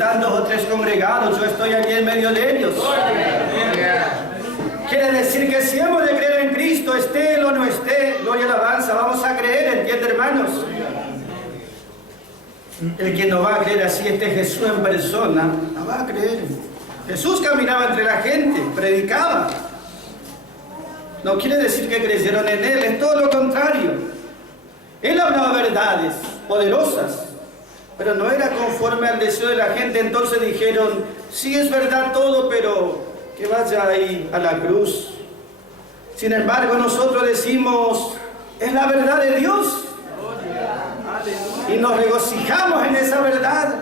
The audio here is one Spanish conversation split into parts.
están 2 o 3 congregados, yo estoy aquí en medio de ellos. Quiere decir que si hemos de creer en Cristo, esté él o no esté, gloria y alabanza, vamos a creer, ¿entiende, hermanos? El que no va a creer así, Jesús en persona, no va a creer. Jesús caminaba entre la gente, predicaba. No quiere decir que creyeron en él, es todo lo contrario. Él hablaba verdades poderosas, pero no era conforme al deseo de la gente. Entonces dijeron, sí es verdad todo, pero que vaya ahí a la cruz. Sin embargo, nosotros decimos, es la verdad de Dios. Y nos regocijamos en esa verdad.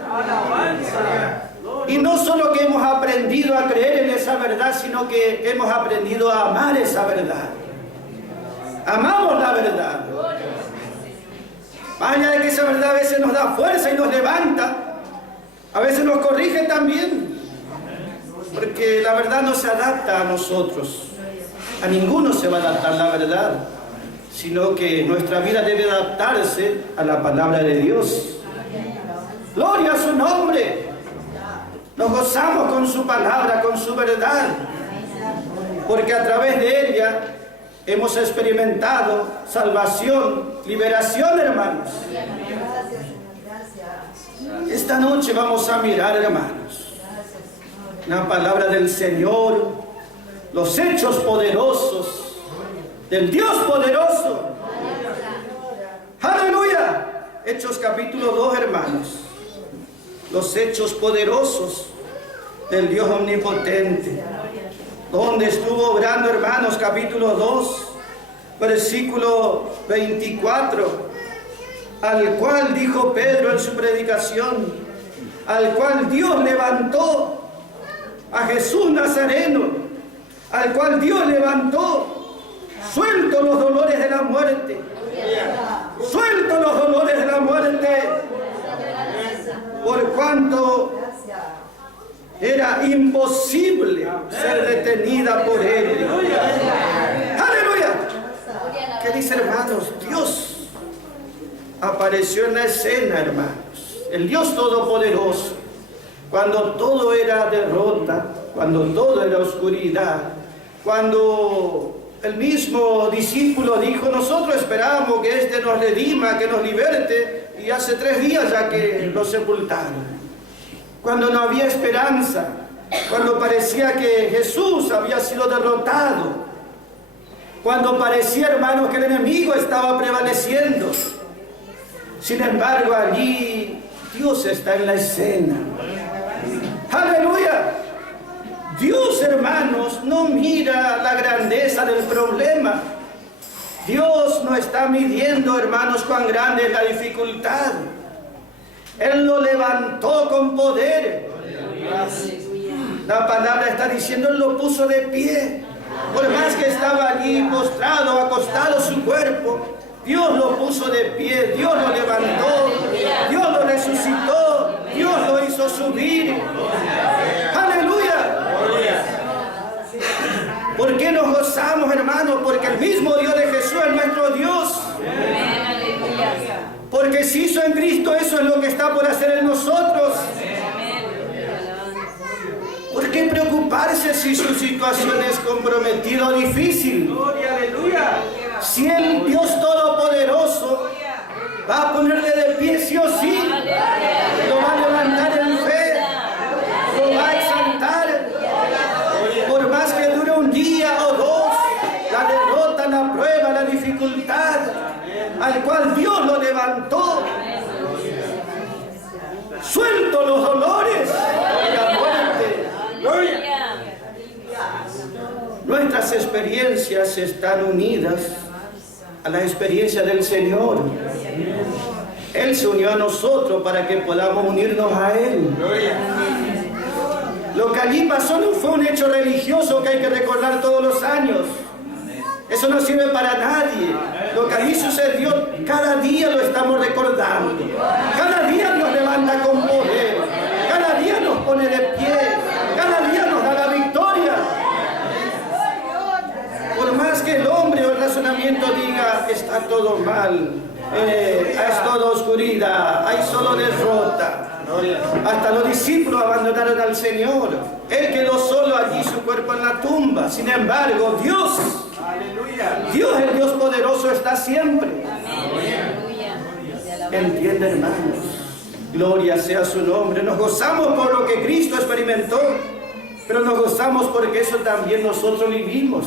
Y no solo que hemos aprendido a creer en esa verdad, sino que hemos aprendido a amar esa verdad. Amamos la verdad. Más allá de que esa verdad a veces nos da fuerza y nos levanta, a veces nos corrige también. Porque la verdad no se adapta a nosotros. A ninguno se va a adaptar la verdad, sino que nuestra vida debe adaptarse a la palabra de Dios. Gloria a su nombre. Nos gozamos con su palabra, con su verdad, porque a través de ella hemos experimentado salvación, liberación, hermanos. Esta noche vamos a mirar, hermanos, la palabra del Señor, los hechos poderosos del Dios poderoso. ¡Aleluya! Hechos capítulo 2, hermanos. Los hechos poderosos del Dios omnipotente. Donde estuvo obrando, hermanos, capítulo 2, versículo 24. Al cual dijo Pedro en su predicación, al cual Dios levantó, a Jesús Nazareno, al cual Dios levantó, suelto los dolores de la muerte, suelto los dolores de la muerte, por cuanto era imposible ser detenida por él. ¡Aleluya! ¿Qué dice, hermanos? Dios apareció en la escena, hermanos, el Dios todopoderoso, cuando todo era derrota, cuando todo era oscuridad, cuando el mismo discípulo dijo, nosotros esperamos que este nos redima, que nos liberte, y hace 3 días ya que lo sepultaron. Cuando no había esperanza, cuando parecía que Jesús había sido derrotado, cuando parecía, hermanos, que el enemigo estaba prevaleciendo. Sin embargo, allí Dios está en la escena. ¡Aleluya! Dios, hermanos, no mira la grandeza del problema. Dios no está midiendo, hermanos, cuán grande es la dificultad. Él lo levantó con poder. La palabra está diciendo, Él lo puso de pie. Por más que estaba allí postrado, acostado su cuerpo, Dios lo puso de pie, Dios lo levantó, Dios lo resucitó, Dios lo hizo subir. ¡Aleluya! ¿Por qué nos gozamos, hermanos? Porque el mismo Dios de Jesús es nuestro Dios. Porque si hizo en Cristo, eso es lo que está por hacer en nosotros. ¿Por qué preocuparse si su situación es comprometida o difícil? Si el Dios Todopoderoso va a ponerle de pie sí o sí, lo va a levantar en fe, lo va a exaltar, por más que dure un día o 2, la derrota, la prueba, la dificultad, al cual Dios lo levantó. Suelto los dolores de la muerte. Nuestras experiencias están unidas a la experiencia del Señor. Él se unió a nosotros para que podamos unirnos a Él. Lo que allí pasó no fue un hecho religioso que hay que recordar todos los años. Eso no sirve para nadie. Lo que allí sucedió, cada día lo estamos recordando. Cada día nos levanta con poder. Cada día nos pone de pie. Cada día nos da la victoria. Por más que el hombre o el razonamiento diga, está todo mal, es toda oscuridad, hay solo derrota. Hasta los discípulos abandonaron al Señor. Él quedó solo allí, su cuerpo en la tumba. Sin embargo, Dios, el Dios poderoso, está siempre. ¿Entiende, hermanos? Gloria sea su nombre. Nos gozamos por lo que Cristo experimentó, pero nos gozamos porque eso también nosotros vivimos.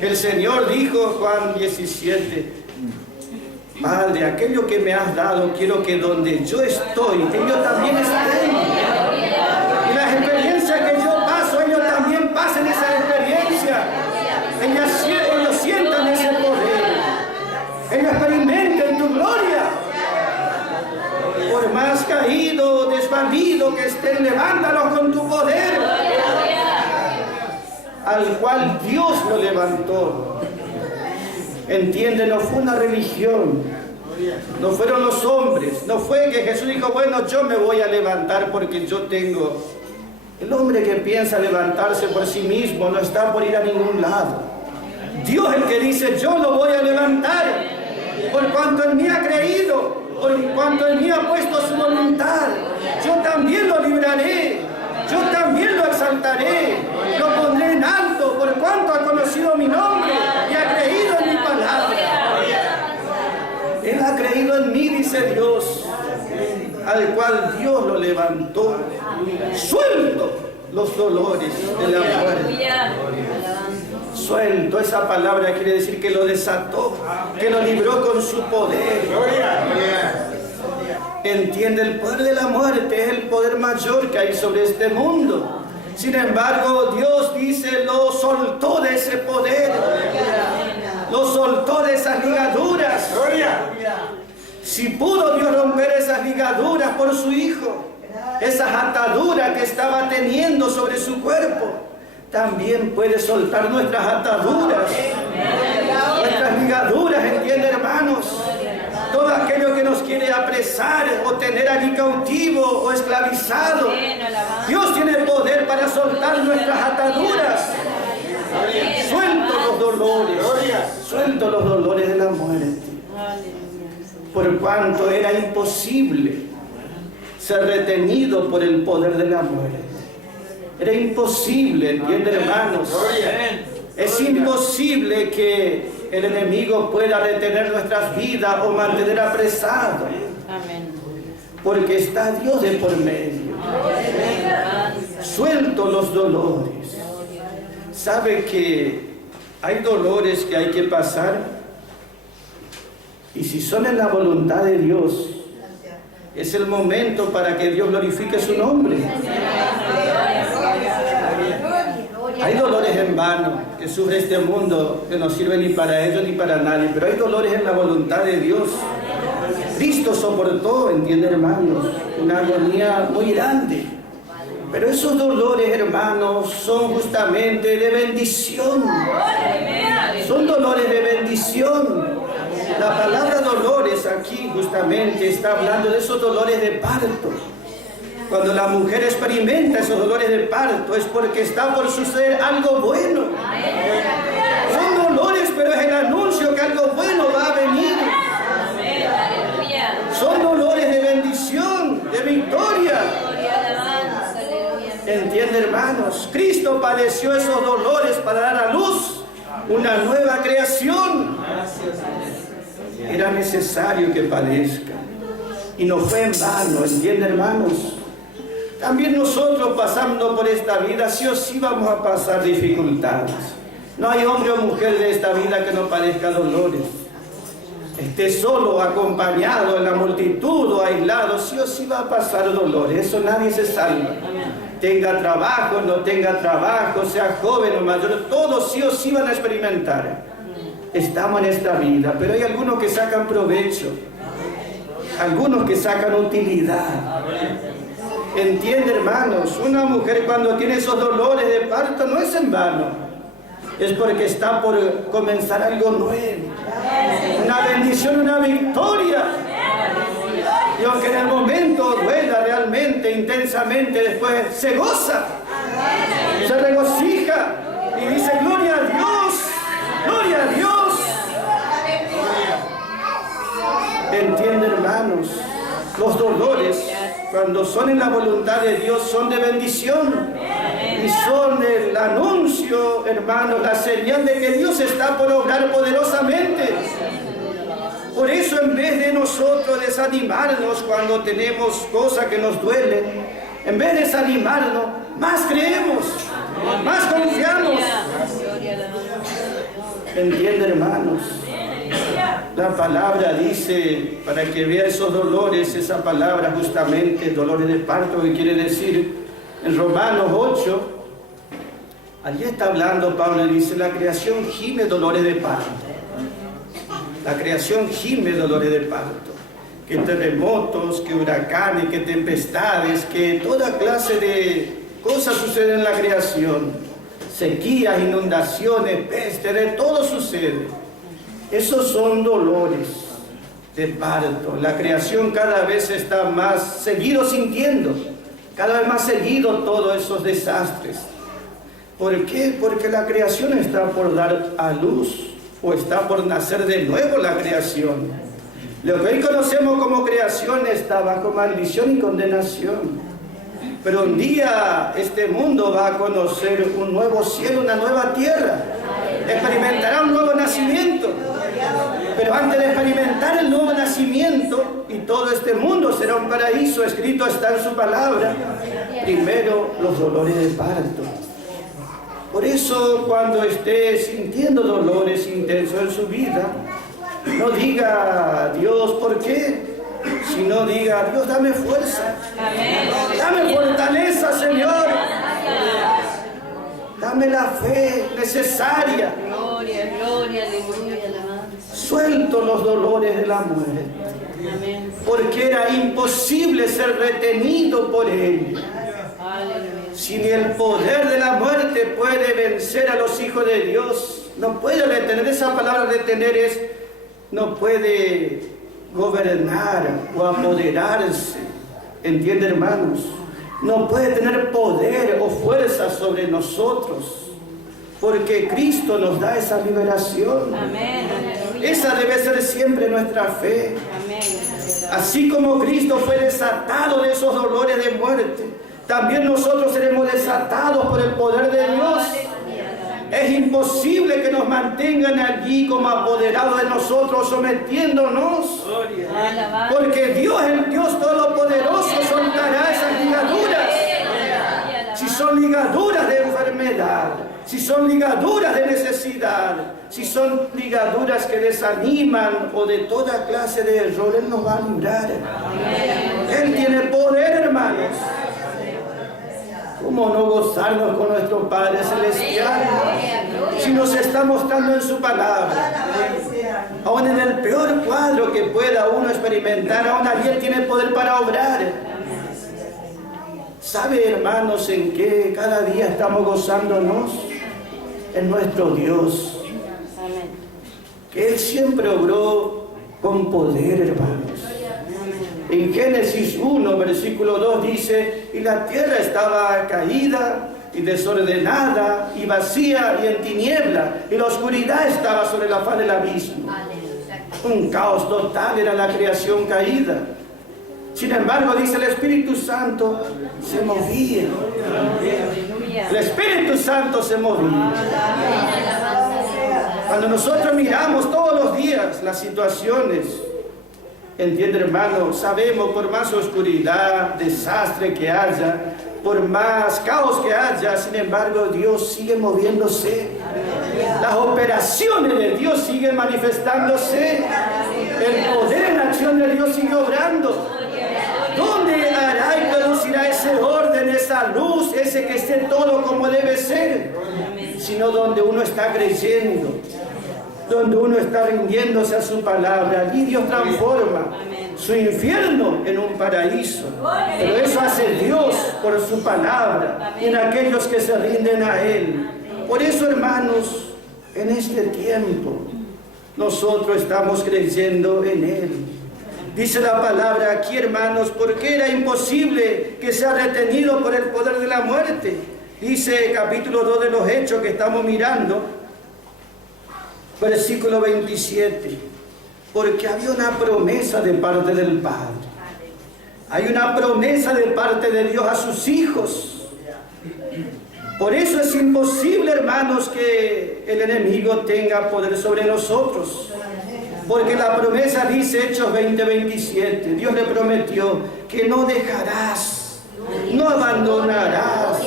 El Señor dijo, Juan 17, Padre, aquello que me has dado, quiero que donde yo estoy, ellos también estén. Y las experiencias que yo paso, ellos también pasen esa experiencia. Ellos sientan ese poder. Ellos experimenten tu gloria. Por más caído, desvalido que estén, levántalos con tu poder. Al cual Dios lo levantó. Entiende, no fue una religión, no fueron los hombres, no fue que Jesús dijo, bueno, yo me voy a levantar porque yo tengo. El hombre que piensa levantarse por sí mismo no está por ir a ningún lado. Dios es el que dice, yo lo voy a levantar, por cuanto en mí ha creído, por cuanto en mí ha puesto su voluntad. Yo también lo libraré, yo también lo exaltaré, lo pondré en alto, por cuanto ha conocido mi nombre y ha creído en mi palabra. Él ha creído en mí, dice Dios, al cual Dios lo levantó. Suelto los dolores de la muerte. Suelto, esa palabra quiere decir que lo desató, que lo libró con su poder. Entiende, el poder de la muerte es el poder mayor que hay sobre este mundo. Sin embargo, Dios dice, lo soltó de ese poder. Lo soltó de esas ligaduras. Si pudo Dios romper esas ligaduras por su Hijo, esas ataduras que estaba teniendo sobre su cuerpo, también puede soltar nuestras ataduras, nuestras ligaduras, ¿entiende, hermanos? Todo aquello que nos quiere apresar o tener allí cautivo o esclavizado, Dios tiene poder para soltar nuestras ataduras. Suelto los dolores de la muerte. Por cuanto era imposible ser retenido por el poder de la muerte. Era imposible, ¿entienden, hermanos? Es imposible que el enemigo pueda retener nuestras vidas o mantener apresado. Porque está Dios de por medio. Suelto los dolores. ¿Sabe que hay dolores que hay que pasar? Y si son en la voluntad de Dios, es el momento para que Dios glorifique su nombre. Hay dolores en vano que sufre este mundo, que no sirve ni para ellos ni para nadie, pero hay dolores en la voluntad de Dios. Cristo soportó, entiende, hermanos, una agonía muy grande. Pero esos dolores, hermanos, son justamente de bendición. Son dolores de bendición. La palabra dolores aquí justamente está hablando de esos dolores de parto. Cuando la mujer experimenta esos dolores de parto es porque está por suceder algo bueno. Son dolores, pero es el anuncio que algo bueno va a venir. Son dolores de bendición, de victoria. ¿Entiende, hermanos? Cristo padeció esos dolores para dar a luz una nueva creación. Era necesario que padezca. Y no fue en vano, ¿entiende, hermanos? También nosotros pasando por esta vida, sí o sí vamos a pasar dificultades. No hay hombre o mujer de esta vida que no padezca dolores. Esté solo, acompañado en la multitud o aislado, sí o sí va a pasar dolores. Eso nadie se salva. Tenga trabajo, no tenga trabajo, sea joven o mayor, todos sí o sí van a experimentar. Estamos en esta vida, pero hay algunos que sacan provecho, algunos que sacan utilidad. Entiende, hermanos, una mujer cuando tiene esos dolores de parto no es en vano, es porque está por comenzar algo nuevo, una bendición, una victoria. Y aunque en el momento duela realmente, intensamente, después se goza, se regocija y dice gloria a Dios, gloria a Dios. ¿Entiende, hermanos? Los dolores cuando son en la voluntad de Dios, son de bendición. Y son el anuncio, hermanos, la señal de que Dios está por obrar poderosamente. Por eso, en vez de nosotros desanimarnos cuando tenemos cosas que nos duelen, en vez de desanimarnos, más creemos, más confiamos. ¿Entiende, hermanos? La palabra dice, para que vea esos dolores, esa palabra justamente, dolores de parto, que quiere decir en Romanos 8, allí está hablando Pablo y dice, la creación gime dolores de parto. La creación gime dolores de parto. Que terremotos, que huracanes, que tempestades, que toda clase de cosas suceden en la creación. Sequías, inundaciones, peste, de todo sucede. Esos son dolores de parto. La creación cada vez está más seguido sintiendo, cada vez más seguido todos esos desastres. ¿Por qué? Porque la creación está por dar a luz, o está por nacer de nuevo la creación. Lo que hoy conocemos como creación está bajo maldición y condenación. Pero un día este mundo va a conocer un nuevo cielo, una nueva tierra. Experimentará un nuevo nacimiento. Pero antes de experimentar el nuevo nacimiento, y todo este mundo será un paraíso, escrito está en su palabra, primero los dolores de parto. Por eso, cuando esté sintiendo dolores intensos en su vida, no diga, Dios, ¿por qué? Sino diga, Dios, dame fuerza. Dame fortaleza, Señor. Dame la fe necesaria. Gloria, gloria, aleluya. Suelto los dolores de la muerte. Porque era imposible ser retenido por él. Si ni el poder de la muerte puede vencer a los hijos de Dios, no puede retener. Esa palabra retener es, no puede gobernar o apoderarse. ¿Entiende, hermanos? No puede tener poder o fuerza sobre nosotros, porque Cristo nos da esa liberación. Amén. Esa debe ser siempre nuestra fe. Amén. Así como Cristo fue desatado de esos dolores de muerte, también nosotros seremos desatados por el poder de Dios. Es imposible que nos mantengan allí como apoderados de nosotros, sometiéndonos. Porque Dios, el Dios Todopoderoso, soltará esas ligaduras. Si son ligaduras de enfermedad, si son ligaduras de necesidad, si son ligaduras que desaniman o de toda clase de error, Él nos va a librar. Él tiene poder, hermanos. ¿Cómo no gozarnos con nuestro Padre Celestial? Si nos está mostrando en su palabra. Aún en el peor cuadro que pueda uno experimentar, aún allí Él tiene poder para obrar. ¿Sabe, hermanos, en qué cada día estamos gozándonos? En nuestro Dios. Que Él siempre obró con poder, hermanos. En Génesis 1, versículo 2 dice, y la tierra estaba caída y desordenada y vacía y en tiniebla, y la oscuridad estaba sobre la faz del abismo. Un caos total era la creación caída. Sin embargo, dice, el Espíritu Santo se movía. El Espíritu Santo se movía. Cuando nosotros miramos todos los días las situaciones, entiende, hermano, sabemos, por más oscuridad, desastre que haya, por más caos que haya, sin embargo, Dios sigue moviéndose. Las operaciones de Dios siguen manifestándose. El poder en acción de Dios sigue obrando. ¿Dónde hará y producirá ese orden, esa luz, ese que esté todo como debe ser? Sino donde uno está creyendo, donde uno está rindiéndose a su palabra. Allí Dios transforma su infierno en un paraíso. Pero eso hace Dios por su palabra y en aquellos que se rinden a Él. Por eso, hermanos, en este tiempo nosotros estamos creyendo en Él. Dice la palabra aquí, hermanos, porque era imposible que sea retenido por el poder de la muerte. Dice capítulo 2 de los Hechos que estamos mirando, versículo 27. Porque había una promesa de parte del Padre. Hay una promesa de parte de Dios a sus hijos. Por eso es imposible, hermanos, que el enemigo tenga poder sobre nosotros. Porque la promesa dice, Hechos 20:27, Dios le prometió que no dejarás, no abandonarás,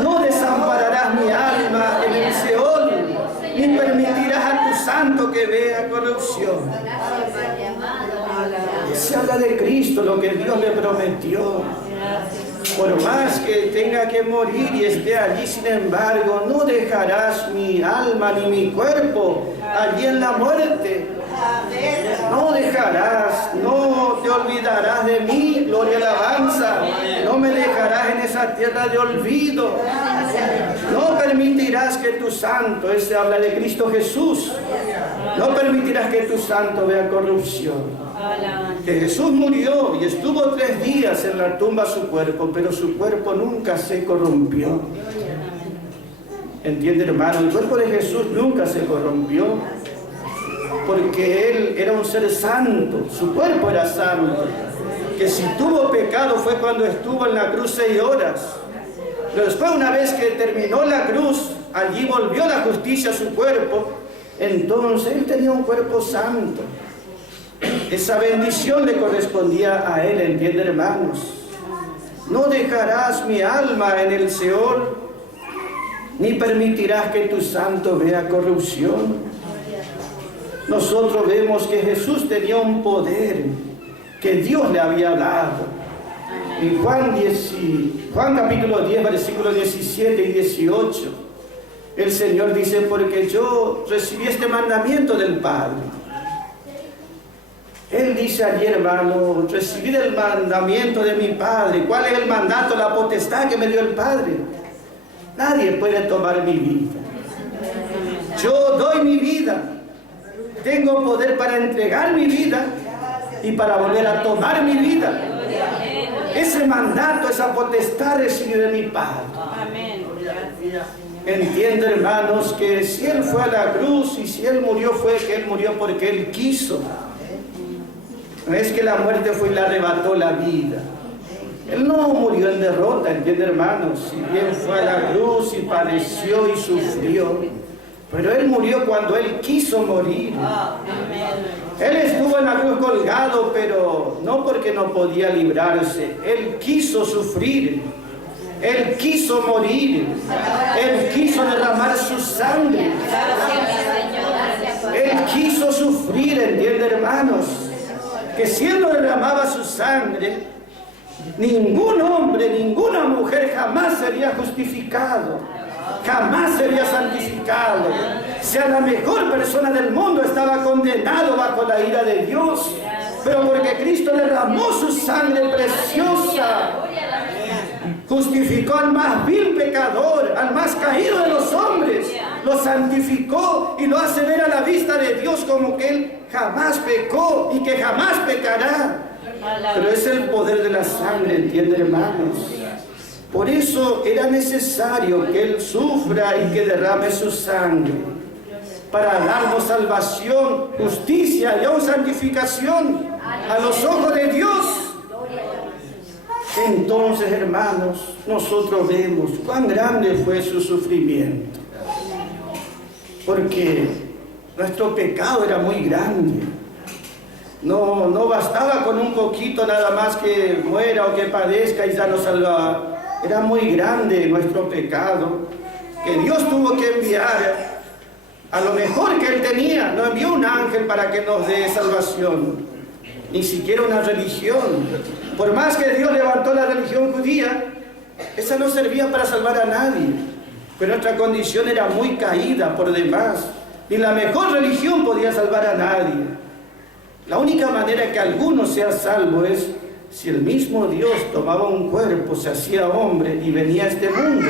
no desampararás mi alma en el Seol, ni permitirás a tu santo que vea corrupción. Se habla de Cristo, lo que Dios le prometió. Por más que tenga que morir y esté allí, sin embargo, no dejarás mi alma ni mi cuerpo allí en la muerte. No dejarás, no te olvidarás de mí, gloria y alabanza. No me dejarás en esa tierra de olvido. No permitirás que tu santo, ese habla de Cristo Jesús, no permitirás que tu santo vea corrupción. Que Jesús murió y estuvo 3 días en la tumba su cuerpo, pero su cuerpo nunca se corrompió. ¿Entiende, hermano? El cuerpo de Jesús nunca se corrompió, porque Él era un ser santo, su cuerpo era santo. Que si tuvo pecado fue cuando estuvo en la cruz 6 horas. Pero después, una vez que terminó la cruz, allí volvió la justicia a su cuerpo. Entonces Él tenía un cuerpo santo. Esa bendición le correspondía a Él, ¿entiende, hermanos? No dejarás mi alma en el Seol, ni permitirás que tu santo vea corrupción. Nosotros vemos que Jesús tenía un poder que Dios le había dado. En Juan capítulo 10, versículos 17 y 18, el Señor dice, porque yo recibí este mandamiento del Padre. Él dice allí, hermano, recibí el mandamiento de mi Padre. ¿Cuál es el mandato, la potestad que me dio el Padre? Nadie puede tomar mi vida. Yo doy mi vida. Tengo poder para entregar mi vida y para volver a tomar mi vida. Ese mandato, esa potestad recibí de mi Padre. Entiende, hermanos, que si Él fue a la cruz y si Él murió, fue que Él murió porque Él quiso. No es que la muerte fue y le arrebató la vida. Él no murió en derrota, entiende, hermanos. Si bien fue a la cruz y padeció y sufrió, pero Él murió cuando Él quiso morir. Él estuvo en la cruz colgado, pero no porque no podía librarse. Él quiso sufrir. Él quiso morir. Él quiso derramar su sangre. Él quiso sufrir, entiende, hermanos. Que si Él no derramaba su sangre, ningún hombre, ninguna mujer jamás sería justificado, jamás sería santificado. Si a la mejor persona del mundo estaba condenado bajo la ira de Dios, pero porque Cristo derramó su sangre preciosa, justificó al más vil pecador, al más caído de los hombres, lo santificó y lo hace ver a la vista de Dios como que Él jamás pecó y que jamás pecará. Pero es el poder de la sangre, ¿entiende, hermanos? Por eso era necesario que Él sufra y que derrame su sangre para darnos salvación, justicia y aún santificación a los ojos de Dios. Entonces, hermanos, nosotros vemos cuán grande fue su sufrimiento, porque nuestro pecado era muy grande. No bastaba con un poquito nada más que muera o que padezca y ya nos salvaba. Era muy grande nuestro pecado, que Dios tuvo que enviar a lo mejor que Él tenía. No envió un ángel para que nos dé salvación, ni siquiera una religión. Por más que Dios levantó la religión judía, esa no servía para salvar a nadie. Pero nuestra condición era muy caída por demás. Ni la mejor religión podía salvar a nadie. La única manera que alguno sea salvo es si el mismo Dios tomaba un cuerpo, se hacía hombre y venía a este mundo.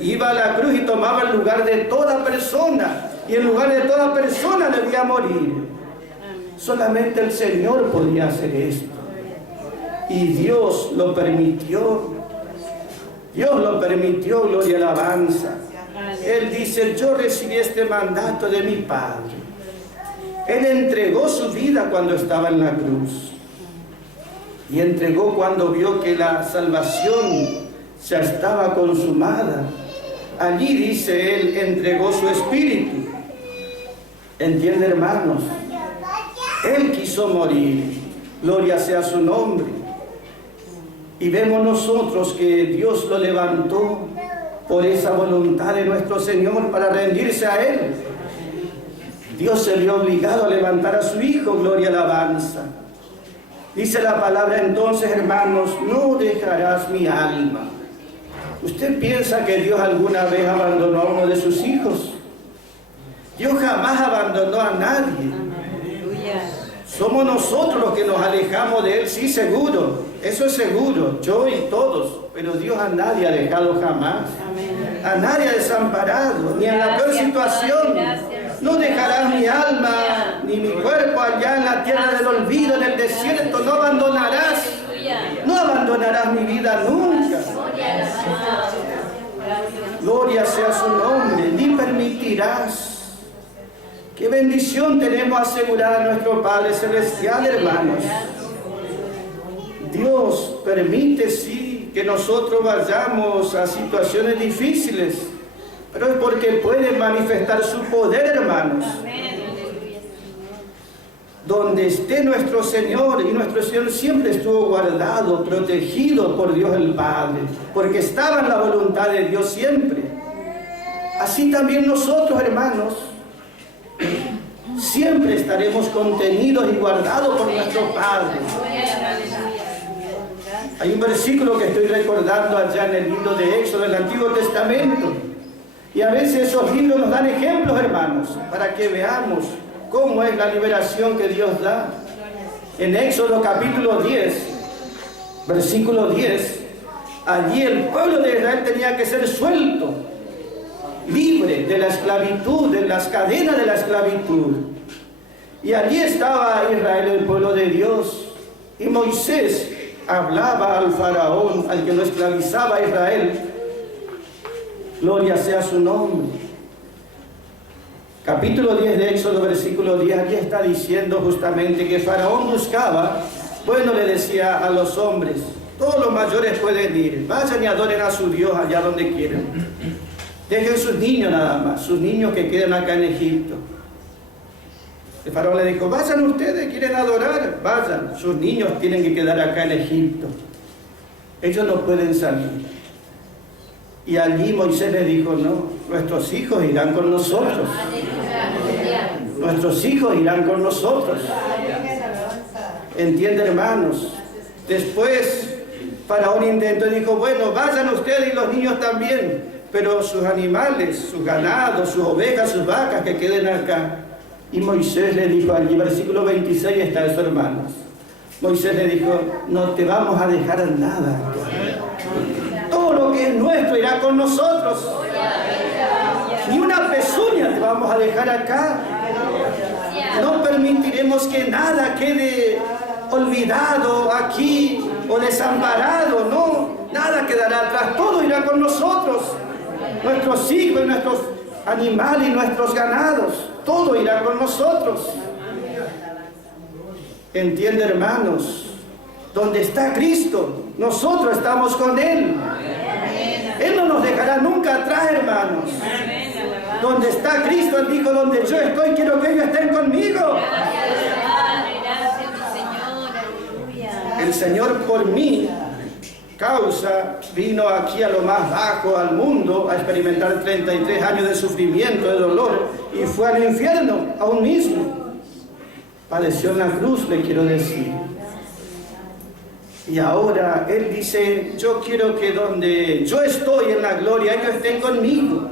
Iba a la cruz y tomaba el lugar de toda persona. Y en lugar de toda persona debía morir. Solamente el Señor podía hacer esto. Y Dios lo permitió. Dios lo permitió, gloria y alabanza. Él dice, yo recibí este mandato de mi Padre. Él entregó su vida cuando estaba en la cruz. y entregó cuando vio que la salvación ya estaba consumada. Allí, dice él, entregó su espíritu. ¿Entiende, hermanos? Él quiso morir. Gloria sea su nombre. Y vemos nosotros que Dios lo levantó por esa voluntad de nuestro Señor para rendirse a Él. Dios se vio obligado a levantar a su Hijo, gloria, alabanza. Dice la palabra entonces, hermanos, no dejarás mi alma. ¿Usted piensa que Dios alguna vez abandonó a uno de sus hijos? Dios jamás abandonó a nadie. Somos nosotros los que nos alejamos de Él, sí, seguro. Eso es seguro, yo y todos. Pero Dios a nadie ha dejado jamás. A nadie ha desamparado, ni en la peor situación. No dejarás mi alma, ni mi cuerpo allá en la tierra del olvido, en el desierto. No abandonarás. No abandonarás mi vida nunca. Gloria sea su nombre. Ni permitirás. Qué bendición tenemos asegurada a nuestro Padre Celestial, hermanos. Dios permite, sí, que nosotros vayamos a situaciones difíciles, pero es porque puede manifestar su poder, hermanos. Donde esté nuestro Señor, y nuestro Señor siempre estuvo guardado, protegido por Dios el Padre, porque estaba en la voluntad de Dios siempre. Así también nosotros, hermanos, siempre estaremos contenidos y guardados por nuestro Padre. Hay un versículo que estoy recordando allá en el libro de Éxodo del Antiguo Testamento, y a veces esos libros nos dan ejemplos, hermanos, para que veamos cómo es la liberación que Dios da. En Éxodo capítulo 10, versículo 10, allí el pueblo de Israel tenía que ser suelto, libre de la esclavitud, de las cadenas de la esclavitud. Y allí estaba Israel, el pueblo de Dios, y Moisés hablaba al faraón, al que lo esclavizaba a Israel. Gloria sea su nombre. Capítulo 10 de Éxodo, versículo 10, aquí está diciendo justamente que Faraón buscaba, bueno, le decía a los hombres, todos los mayores pueden ir, vayan y adoren a su Dios allá donde quieran. Dejen sus niños nada más, sus niños que queden acá en Egipto. El faraón le dijo, vayan ustedes, quieren adorar, vayan, sus niños tienen que quedar acá en Egipto. Ellos no pueden salir. Y allí Moisés le dijo, no, nuestros hijos irán con nosotros. Nuestros hijos irán con nosotros. ¿Entiende, hermanos? Después Faraón intentó y dijo, bueno, vayan ustedes y los niños también, pero sus animales, sus ganados, sus ovejas, sus vacas que queden acá. Y Moisés le dijo allí, versículo 26 está eso, hermanos. Moisés le dijo, no te vamos a dejar nada. Todo lo que es nuestro irá con nosotros. Ni una pezuña te vamos a dejar acá. No permitiremos que nada quede olvidado aquí o desamparado. No, nada quedará atrás. Todo irá con nosotros. Nuestros hijos y nuestros animales y nuestros ganados. Todo irá con nosotros. ¿Entiende, hermanos? Donde está Cristo, nosotros estamos con Él. Él no nos dejará nunca atrás, hermanos. Donde está Cristo, Él dijo, donde yo estoy, quiero que ellos estén conmigo. El Señor por mí causa vino aquí a lo más bajo, al mundo, a experimentar 33 años de sufrimiento, de dolor, y fue al infierno, aún mismo. Padeció en la cruz, le quiero decir. Y ahora Él dice, yo quiero que donde yo estoy en la gloria, ellos estén conmigo.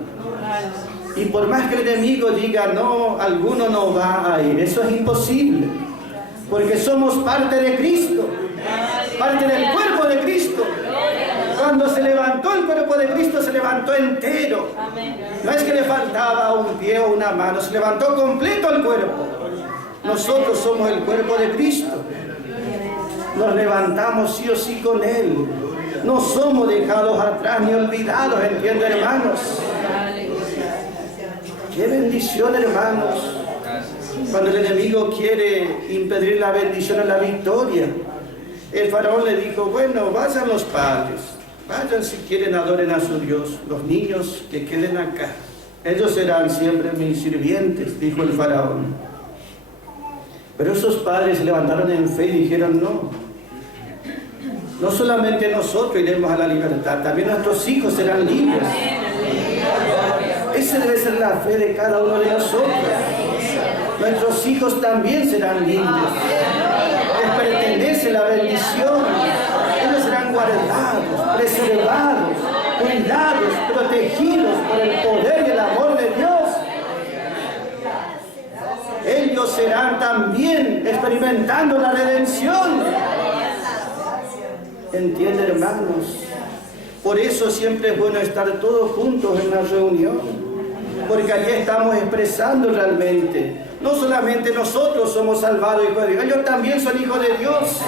Y por más que el enemigo diga, no, alguno no va a ir, eso es imposible. Porque somos parte de Cristo, parte del cuerpo de Cristo. Cuando se levantó el cuerpo de Cristo, se levantó entero. No es que le faltaba un pie o una mano, se levantó completo el cuerpo. Nosotros somos el cuerpo de Cristo. Nos levantamos sí o sí con Él. No somos dejados atrás ni olvidados, ¿entienden, hermanos? ¡Qué bendición, hermanos! Cuando el enemigo quiere impedir la bendición a la victoria. El faraón le dijo, bueno, vayan los padres, vayan si quieren, adoren a su Dios, los niños que queden acá. Ellos serán siempre mis sirvientes, dijo el faraón. Pero esos padres se levantaron en fe y dijeron, no solamente nosotros iremos a la libertad, también nuestros hijos serán libres. Esa debe ser la fe de cada uno de nosotros. Nuestros hijos también serán libres. Les pertenece la bendición. Ellos serán guardados, preservados, cuidados, protegidos por el poder y el amor de Dios. Ellos serán también experimentando la redención. ¿Entiende, hermanos? Por eso siempre es bueno estar todos juntos en la reunión, porque allí estamos expresando realmente. No solamente nosotros somos salvados hijos de Dios, ellos también son hijos de Dios.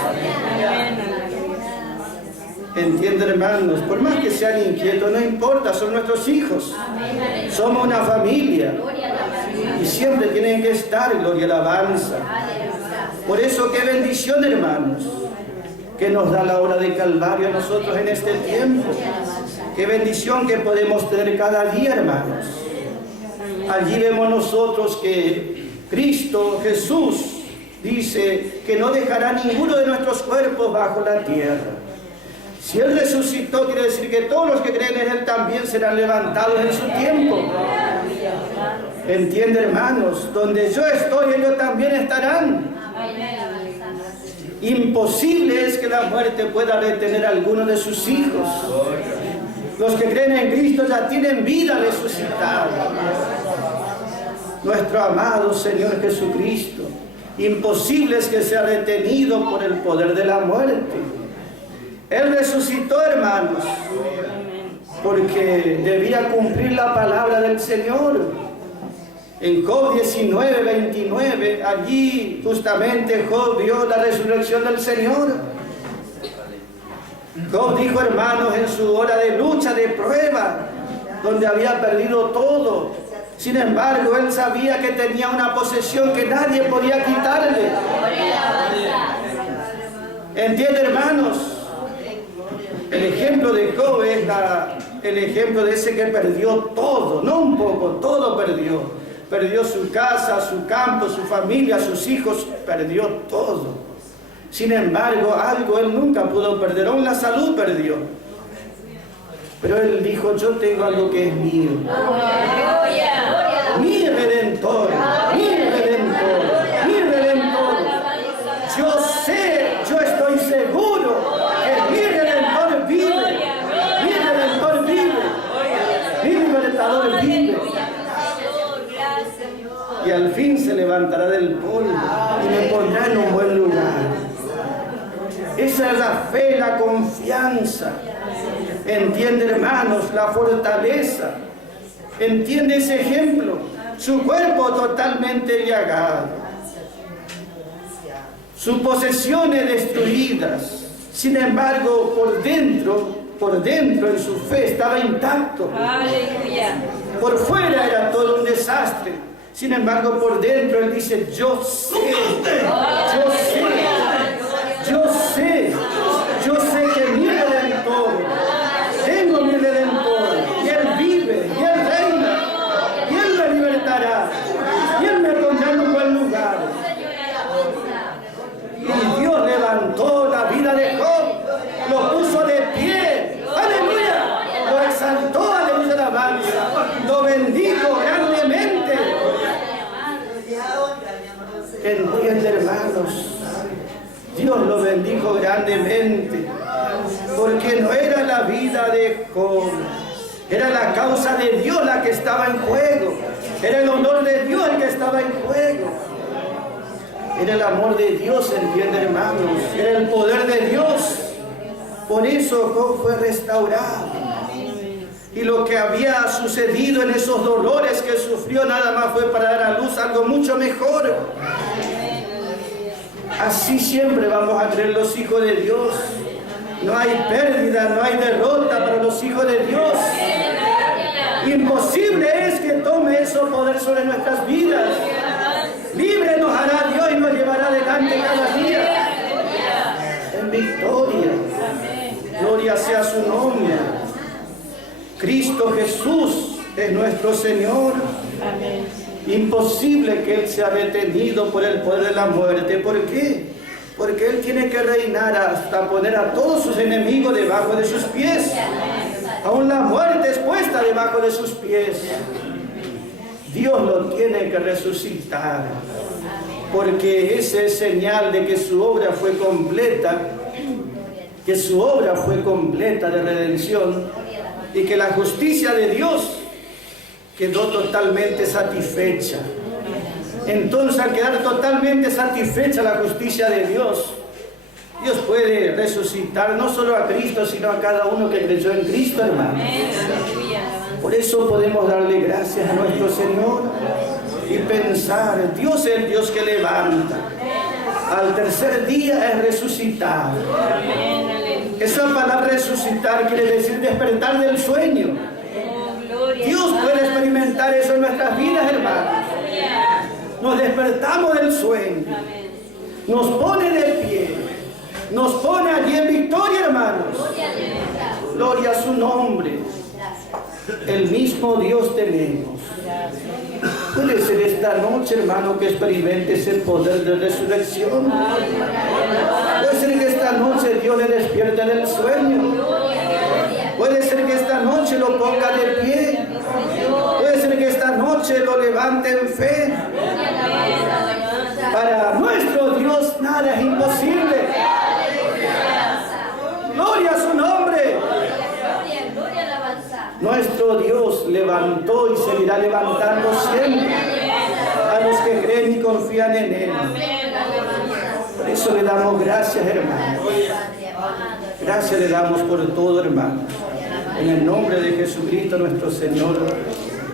¿Entiende, hermanos? Por más que sean inquietos, no importa, son nuestros hijos. Somos una familia. Y siempre tienen que estar, gloria y alabanza. Por eso, qué bendición, hermanos, que nos da la hora de Calvario a nosotros en este tiempo. Qué bendición que podemos tener cada día, hermanos. Allí vemos nosotros que Cristo Jesús dice que no dejará ninguno de nuestros cuerpos bajo la tierra. Si Él resucitó, quiere decir que todos los que creen en Él también serán levantados en su tiempo. ¿Entiende, hermanos? Donde yo estoy, ellos también estarán. Imposible es que la muerte pueda retener a alguno de sus hijos. Los que creen en Cristo ya tienen vida resucitada. Nuestro amado Señor Jesucristo. Imposible es que sea retenido por el poder de la muerte. Él resucitó, hermanos, porque debía cumplir la palabra del Señor. En Job 19, 29, allí justamente Job vio la resurrección del Señor. Job dijo, hermanos, en su hora de lucha, de prueba, donde había perdido todo. Sin embargo, él sabía que tenía una posesión que nadie podía quitarle. ¿Entiende, hermanos? El ejemplo de Job es el ejemplo de ese que perdió todo, no un poco, todo perdió. Perdió su casa, su campo, su familia, sus hijos, perdió todo. Sin embargo, algo él nunca pudo perder, aún la salud perdió. Pero él dijo, yo tengo algo que es mío. Mi Redentor, mi Redentor, mi Redentor. Yo sé, yo estoy seguro que mi Redentor vive. Mi Redentor vive. Mi Libertador vive. Y al fin se levantará del polvo y me pondrá en un buen lugar. Esa es la fe, la confianza. Entiende, hermanos, la fortaleza. Entiende ese ejemplo. Su cuerpo totalmente llagado. Sus posesiones destruidas. Sin embargo, por dentro en su fe estaba intacto. Por fuera era todo un desastre. Sin embargo, por dentro él dice, yo sé que mi Redentor, tengo mi Redentor, y Él vive, y Él reina, y Él me libertará, y Él me pondrá en un buen lugar. Y Dios levantó la vida de Job, lo puso de pie, aleluya, lo exaltó, aleluya, alabanza, lo bendijo grandemente. Entiende, hermanos, Dios lo bendijo grandemente, porque no era la vida de Job, era la causa de Dios la que estaba en juego, era el honor de Dios el que estaba en juego, era el amor de Dios, entiende, hermanos, era el poder de Dios. Por eso Job fue restaurado. Y lo que había sucedido en esos dolores que sufrió nada más fue para dar a luz algo mucho mejor. Así siempre vamos a creer los hijos de Dios. No hay pérdida, no hay derrota para los hijos de Dios. Imposible es que tome ese poder sobre nuestras vidas. Libre nos hará Dios y nos llevará adelante cada día. En victoria. Cristo Jesús es nuestro Señor. Amén. Imposible que Él sea detenido por el poder de la muerte. ¿Por qué? Porque Él tiene que reinar hasta poner a todos sus enemigos debajo de sus pies. Aún la muerte es puesta debajo de sus pies. Dios lo tiene que resucitar, porque esa es señal de que su obra fue completa, que su obra fue completa de redención y que la justicia de Dios quedó totalmente satisfecha. Entonces, al quedar totalmente satisfecha la justicia de Dios, Dios puede resucitar no solo a Cristo, sino a cada uno que creyó en Cristo, hermano. Por eso podemos darle gracias a nuestro Señor y pensar, Dios es el Dios que levanta. Al tercer día es resucitar. Esa palabra resucitar quiere decir despertar del sueño. Dios puede experimentar eso en nuestras vidas, hermanos. Nos despertamos del sueño, nos pone de pie, nos pone allí en victoria, hermanos. Gloria a su nombre. El mismo Dios tenemos. Puede ser esta noche, hermano, que experimentes el poder de resurrección. Puede ser que esta noche Dios le despierte del sueño. Puede ser que esta noche lo ponga de pie. Puede ser que esta noche lo levante en fe. Para nuestro Dios nada es imposible. Gloria a su nombre. Nuestro Dios levantó y seguirá levantando siempre a los que creen y confían en Él. Por eso le damos gracias, hermanos. Gracias le damos por todo, hermanos. En el nombre de Jesucristo nuestro Señor.